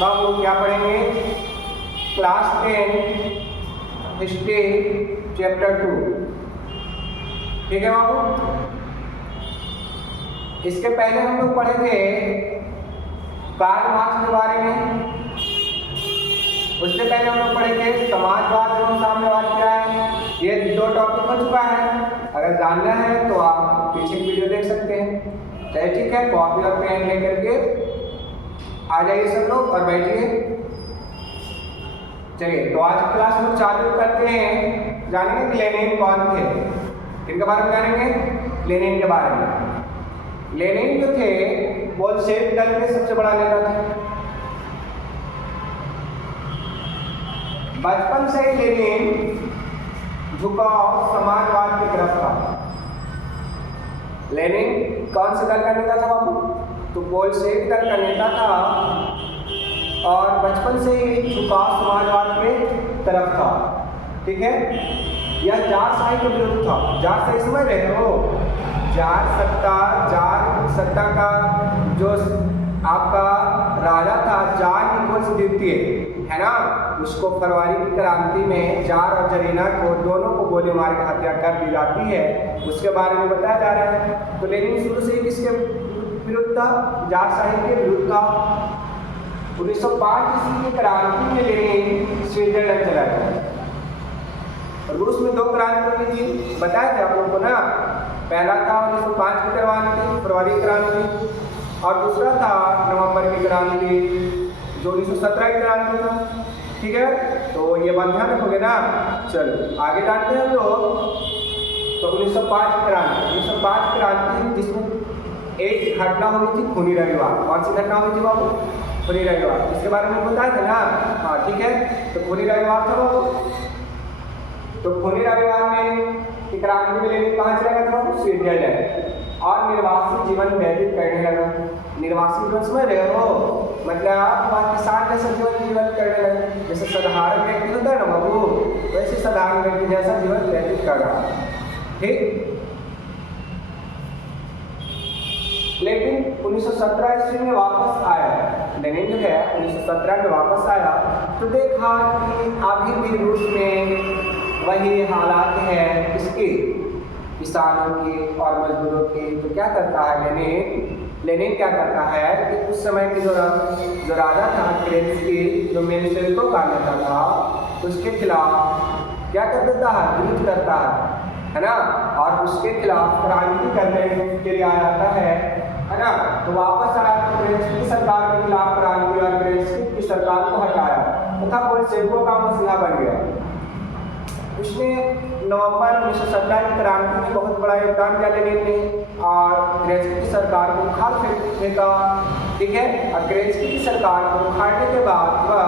बाबू क्या पढ़ेंगे? Class 10 history chapter 2। ठीक है बाबू। इसके पहले हम लोग पढ़े थे कार्ल मार्क्स के बारे में। उससे पहले हम लोग पढ़े थे समाजवाद एवं साम्यवाद क्या है। ये 2 टॉपिक हो चुका है। अगर जानना है तो आप पीछे की वीडियो देख सकते हैं। चलिए ठीक है, कॉपी और पेन लेकर के आ जाइए सब लोग और बैठिए। चलिए तो आज की क्लास हम लोग चालू करते हैं। जानेंगे लेनिन कौन थे, किनके बारे में जानेंगे? लेनिन के बारे में। लेनिन जो थे बोल्शेविक दल के सबसे बड़ा नेता थे। बचपन से ही लेनिन झुकाव समाजवाद की तरफ था। लेनिन कौन से दल का नेता था बाबू? तो बोल्शेविक दल का नेता था और बचपन से ही झुकाव समाजवाद के तरफ था। ठीक है, यह जार के विरुद्ध था। जार शाही समझ रहे हो? जार सत्ता का जो आपका राजा था जार निकोलस द्वितीय, है ना, उसको फरवरी की क्रांति में जार और जरीना को दोनों को गोली मार के हत्या कर दी जाती है। उसके बारे में बताया जा रहा है। तो लेनिन शुरू से ही किसके विरुद्ध था? जार शाही के विरुद्ध था। 1905 ईस्वी की क्रांति में लेनिन स्विट्जरलैंड चला गया। रूस में 2 क्रांति हुई थी, बताया था आप लोगों को ना। पहला था 1905 की क्रांति, फरवरी क्रांति, और दूसरा था नवंबर की क्रांति जो 1917 की क्रांति था। ठीक है, तो ये बात ध्यान रखोगे ना। चलो आगे जानते हैं हम लोग। तो 1905 की क्रांति जिसमें एक घटना हुई थी खूनी रविवार। कौन सी घटना हुई थी बाबू? खूनी रविवार। इसके बारे में बताया था ना। हाँ ठीक है, तो खूनी रविवार था बाबू। तो खूनी रविवार में क्रांति में लेनिन कहाँ चला गया था? स्विट्जरलैंड, और निर्वासित जीवन व्यतीत करने लगा। निर्वासित जीवन समझ रहे हो? मतलब आप किसान जैसा जीवन करने लगे। जैसे साधारण व्यक्ति होता है ना बाबू, वैसे साधारण व्यक्ति जैसा जीवन व्यतीत कर रहा है। ठीक, लेकिन 1917 ईस्वी में वापस आया। लेनिन जो है 1917 में वापस आया तो देखा कि अभी भी रूस में वही हालात है इसके किसानों के और मजदूरों के। तो क्या करता है लेनिन क्या करता है कि उस समय के जो राजा था केरेंस्की, जो मेनिसेल्को का नेता था, उसके खिलाफ क्या कर देता है? विरोध करता है ना, और उसके खिलाफ क्रांति करने के लिए आ जाता है ना। तो वापस आया तो केरेंस्की की सरकार के खिलाफ क्रांति और केरेंस्की की सरकार को हटाया तथा बोल्शेविकों का मसीहा बन गया। उसने नवंबर 1917 की क्रांति में बहुत बड़ा योगदान दिया लेनिन ने, और केरेंस्की की सरकार को उखाड़ फेंका। ठीक है, और केरेंस्की की सरकार को उखाड़ने के बाद वह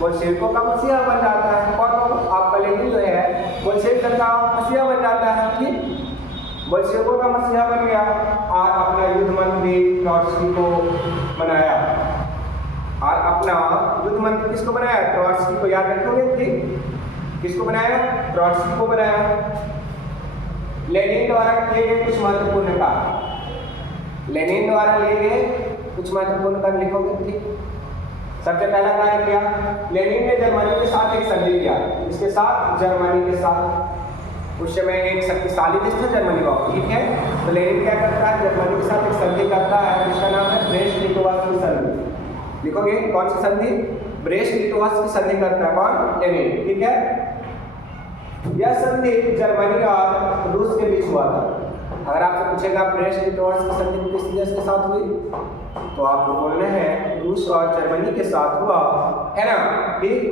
बोल्शेविकों का मसीहा बन जाता है। और आपका लेनिन जो है बोल्शेविक दल का मसीहा बन जाता है। ठीक, बोल्शेविकों का मसीहा बन गया और अपना युद्ध मंत्री ट्रॉट्स्की को बनाया। और अपना युद्ध मंत्री किसको बनाया? ट्रॉट्स्की को, याद रखोगे। ठीक, किसको बनाया? ट्रॉट्स्की को बनाया। लेनिन द्वारा किए गए कुछ महत्वपूर्ण कार्य। लेनिन द्वारा लिए गए कुछ महत्वपूर्ण कार्य लिखोगे। ठीक, सबसे पहला कार्य किया लेनिन ने जर्मनी के साथ एक संधि किया। इसके साथ जर्मनी के साथ, उस समय एक शक्तिशाली देश था जर्मनी का। ठीक है, तो लेनिन क्या करता है? जर्मनी के साथ एक संधि करता है जिसका नाम है ब्रेस्ट-लिटोव की संधि। लिखोगे कौन सी संधि? ब्रेस्ट-लिटोव की संधि करता है कौन? लेनिन। ठीक है, यह संधि जर्मनी और रूस के बीच हुआ था। अगर आपसे पूछेगा ब्रेस्ट-लिटोव की संधि किस देश के साथ हुई, तो आपको बोलना है रूस और जर्मनी के साथ हुआ, है ना। ठीक,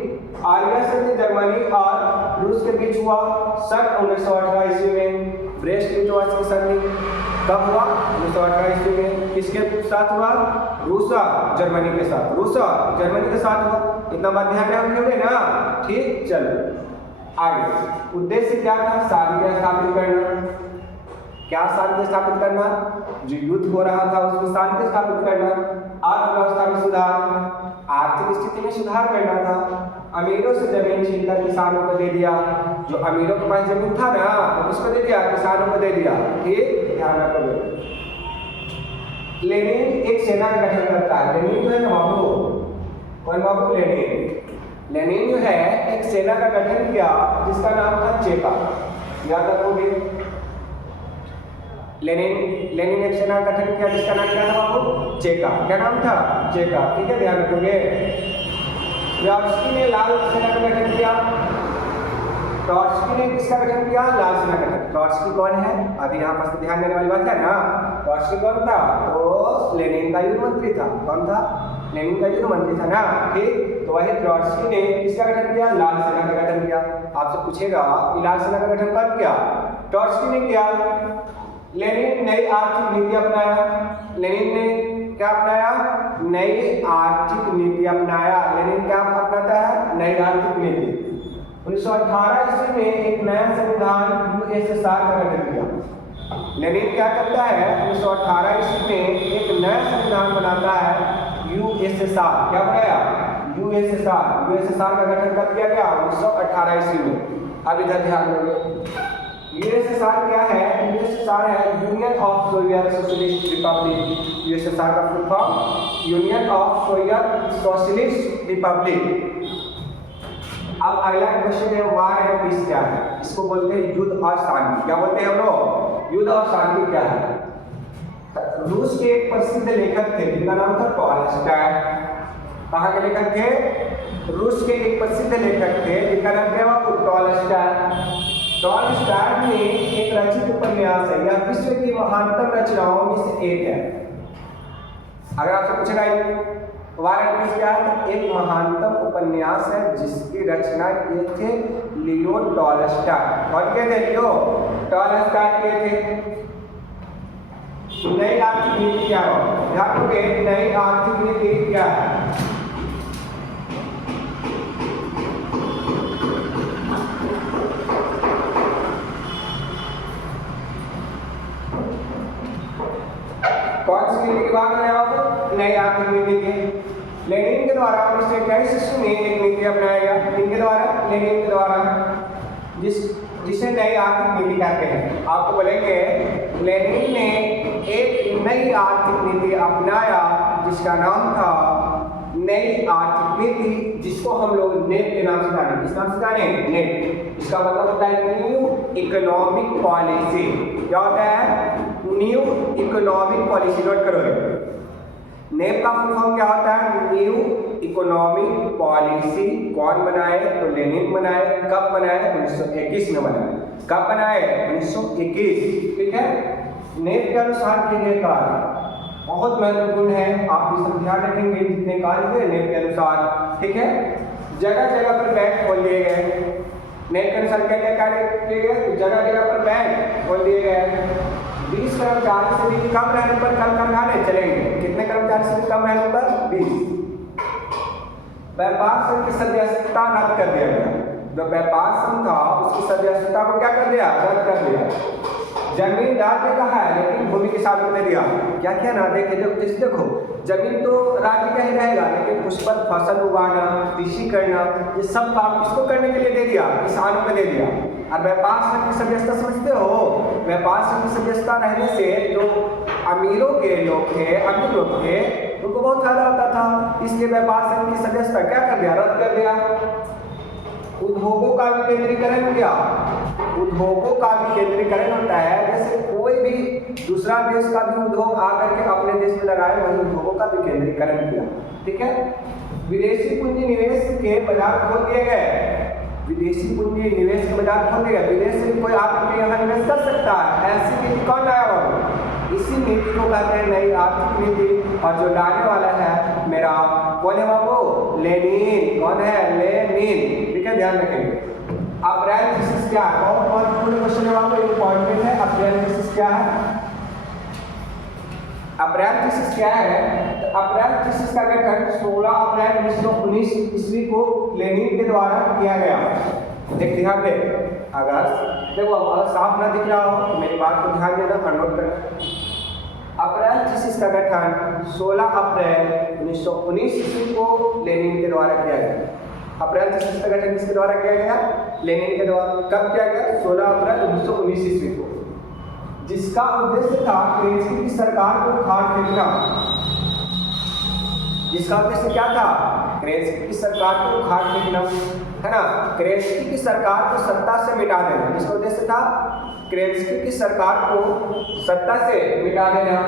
और यह संधि जर्मनी और रूस के बीच हुआ सन 1918 ईस्वी में। ब्रेस्ट-लिटोव की संधि कब हुआ? 1918 ईस्वी में। किसके साथ हुआ? रूस और जर्मनी के साथ। रूस और जर्मनी के साथ हुआ। इतना बात ध्यान रखोगे ना। ठीक, चलो आगे। उद्देश्य क्या था? शांति स्थापित करना। क्या शांति स्थापित करना? जो युद्ध हो रहा था उसमें शांति स्थापित करना। अर्थव्यवस्था में सुधार, आर्थिक स्थिति में सुधार करना था। अमीरों से जमीन छीनकर किसानों को दे दिया। जो अमीरों के पास जमीन था ना, तो किसको दे दिया? किसानों को दे दिया। ठीक, ध्यान रखोगे। लेनिन एक सेना का गठन करता है। लेनिन जो है ना बाबू, कौन बाबू? लेनिन। लेनिन जो है एक सेना का गठन किया जिसका नाम था चेका, याद रखोगे। लेनिन एक सेना का गठन किया जिसका नाम क्या था बाबू? चेका। क्या नाम था? चेका। ठीक है, ध्यान रखोगे। ट्रॉट्स्की ने लाल सेना का गठन किया। ट्रॉट्स्की ने किसका गठन किया? लाल सेना का गठन। ट्रॉट्स्की कौन है? अभी यहाँ पर ध्यान देने वाली बात है ना। ट्रॉट्स्की कौन था? तो लेनिन का युद्ध मंत्री था। कौन था? लेनिन का युद्ध मंत्री था ना। ठीक, तो वही ट्रॉट्स्की ने किसका गठन किया? लाल सेना का गठन किया। आपसे पूछेगा कि लाल सेना का गठन कब किया? ट्रॉट्स्की ने किया। लेनिन नई आर्थिक नीति अपनाया। लेनिन ने क्या अपनाया? नई आर्थिक नीति अपनाया। लेनिन क्या अपनाता है? नई आर्थिक नीति। 1918 ईस्वी में एक नया संविधान यूएसएसआर का गठन किया। लेनिन क्या करता है? 1918 ईस्वी में एक नया संविधान बनाता है यूएसएसआर। क्या बनाया? यूएसएसआर। यूएसएसआर का गठन कब किया गया? 1918 ईस्वी में। अब इधर ध्यान दोगे। यूएसएसआर क्या है? यूएसएसआर है union of Soviet socialist republic. USSR का full form union of Soviet socialist republic. अब अगला क्वेश्चन है वार एंड पीस क्या है? इसको बोलते हैं युद्ध और शांति। क्या बोलते हैं हम लोग? युद्ध और शांति क्या है? रूस के एक प्रसिद्ध लेखक थे जिनका नाम था टॉलस्टॉय। कहाँ के लेखक थे? रूस के एक प्रसिद्ध लेखक थे जिनका नाम क्या हुआ? टॉलस्टॉय। टॉलस्टॉय ने एक रचित उपन्यास है, यह विश्व की महानतम रचनाओं में से एक है। अगर आपसे पूछेगा वार एंड पीस क्या है, तो एक महानतम उपन्यास है जिसकी रचना किए थे लियो टॉलस्टॉय। कौन के थे? लियो टॉलस्टॉय के थे। नई आर्थिक नीति क्या है? ध्यान रखोगे, नई आर्थिक नीति क्या है? कौन सी नीति की बात कर रहे हो आप? नई आर्थिक नीति की। लेनिन के द्वारा 1921 ईस्वी में एक नीति अपनाया गया। इनके द्वारा, लेनिन के द्वारा, जिसे नई आर्थिक नीति कहते हैं। आपको बोलेंगे लेनिन ने एक नई आर्थिक नीति अपनाया जिसका नाम था नई आर्थिक नीति, जिसको हम लोग नेट के नाम से जाने। किस नाम से जाने? नेट। इसका मतलब होता है न्यू इकोनॉमिक पॉलिसी। क्या होता है? New economic policy. नोट करो, नेप का फुल फॉर्म क्या होता है? New economic policy. कौन बनाए? तो लेनिन बनाए। कब बनाए? 1921 में बनाए। कब बनाए? 1921। ठीक है। नेप के अनुसार किए गए कार्य बहुत महत्वपूर्ण है, आप इस पर ध्यान रखेंगे जितने कार्य थे नेप के अनुसार। ठीक है, जगह जगह पर बैंक खोल दिए गए। नेप के अनुसार क्या क्या कार्य किए गए? जगह जगह पर बैंक खोल दिए गए। 20 कर्मचारी से भी कम रहने पर कल कारखाने चलेंगे। कितने कर्मचारी से भी कम रहने पर? 20। व्यापार संघ की सदस्यता रद्द कर दिया गया। जो व्यापार संघ था उसकी सदस्यता को क्या कर दिया? रद्द कर दिया। जमीन राज्य का है लेकिन भूमि किसान को दे दिया। क्या क्या ना देखे, देखो जमीन तो राज्य का ही रहेगा लेकिन उस पर फसल उगाना, कृषि करना, ये सब काम किसको करने के लिए दे दिया? किसानों को दे दिया। और व्यापार संघ की सदस्यता समझते हो? व्यापार संघ की सदस्यता रहने से जो अमीरों के लोग थे, अमीर लोग थे, उनको बहुत फायदा होता था। इसलिए व्यापार संघ की सदस्यता क्या कर दिया? रद्द कर दिया। उद्योगों का विकेंद्रीकरण किया। उद्योगों का विकेंद्रीकरण होता है जैसे कोई भी दूसरा देश का भी उद्योग आकर के अपने देश में लगाए, वही उद्योगों का विकेंद्रीकरण किया। ठीक है। विदेशी पूंजी निवेश के बाजार खोल दिए गए। विदेशी पूंजी निवेश के बाजार खोल दिए गए। विदेश से कोई आकर के यहाँ निवेश कर सकता है। ऐसी नीति कौन लाया होगा? इसी नीति को कहते हैं नई आर्थिक नीति। और जो लाने वाला है मेरा कौन है बाबू? लेनिन। कौन है? लेनिन। ठीक है, ध्यान रखेंगे। अप्रैल थीसिस क्या है? बहुत महत्वपूर्ण क्वेश्चन है बाबू, इंपॉर्टेंट है। अप्रैल थीसिस क्या है? अप्रैल थीसिस क्या है? तो अप्रैल थीसिस का गठन 16 अप्रैल 1919 ईस्वी को लेनिन के द्वारा किया गया। देख ध्यान दे, अगर देखो अगर साफ ना दिख रहा हो तो मेरी बात को ध्यान देना और नोट करना। अप्रैल थीसिस का गठन 16 अप्रैल 1919 ईस्वी को लेनिन के द्वारा किया गया। अप्रैल थीसिस का गठन किसके द्वारा किया गया? लेनिन के द्वारा। कब किया गया? 16 अप्रैल 1919 ईस्वी को, जिसका उद्देश्य था क्रेन्स्की की सरकार को उखाड़ फेंकना। जिसका उद्देश्य क्या था, केरेंस्की की सरकार को उखाड़ फेंकना, है ना। केरेंस्की की सरकार को सत्ता से मिटा देना, जिसका उद्देश्य था केरेंस्की की सरकार को सत्ता से मिटा देना।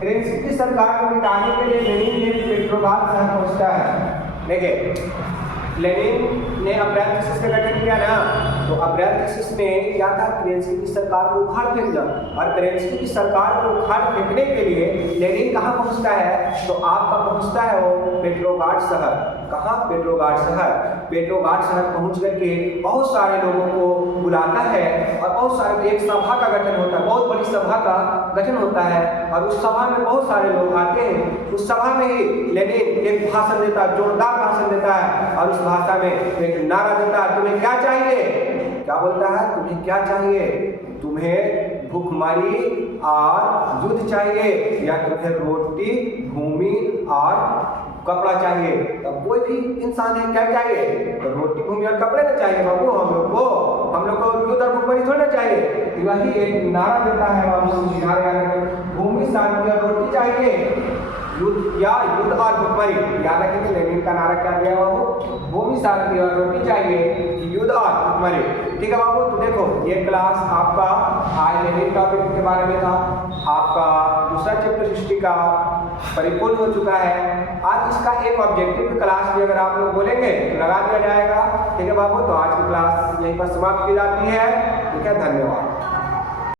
केरेंस्की की सरकार को मिटाने के लिए लेनिन ने पेट्रोग्राड शहर पहुंचता है। देखिए, लेनिन ने अब्राम-किसिस का गठन किया ना, तो अब्राम-किसिस ने क्या था, केरेंस्की की सरकार को उखाड़ फेंकना, और केरेंस्की की सरकार को उखाड़ फेंकने के लिए लेनिन कहाँ पहुंचता है, तो आपका पहुंचता है वो पेट्रोग्राड शहर। कहाँ, पेट्रोग्राड शहर। पेट्रोग्राड शहर पहुंच करके बहुत सारे लोगों को बुलाता है और बहुत सारे, एक सभा का गठन होता है, बहुत बड़ी सभा का गठन होता है, और उस सभा में बहुत सारे लोग आते हैं। उस सभा में ही लेनिन एक भाषण देता है, जोरदार भाषण देता है, और उस भाषा में एक नारा देता है, तुम्हें क्या चाहिए। क्या बोलता है, तुम्हें क्या चाहिए, तुम्हें भूखमरी और युद्ध चाहिए, या तुम्हें रोटी, भूमि और कपड़ा चाहिए। तब कोई भी इंसान है, क्या चाहिए, तो रोटी, भूमि और कपड़े ना चाहिए बाबू, हम लोग को युद्ध और भूखमरी थोड़ा चाहिए। वही एक नारा देता है बाबू, भूमि, शांति और रोटी चाहिए, युद्ध और भूखमरी। याद रखेंगे लेनिन का नारा क्या दिया बाबू, भूमि, शांति और रोटी चाहिए, युद्ध और भूखमरी। ठीक है बाबू, तो देखो ये क्लास आपका आज लेनिन टॉपिक के बारे में था। आपका दूसरा चैप्टर हिस्ट्री का परिपूर्ण हो चुका है। आज इसका एक ऑब्जेक्टिव क्लास भी अगर आप लोग बोलेंगे तो लगा दिया जाएगा। ठीक है बाबू, तो आज की क्लास यहीं पर समाप्त की जाती है। ठीक है, धन्यवाद।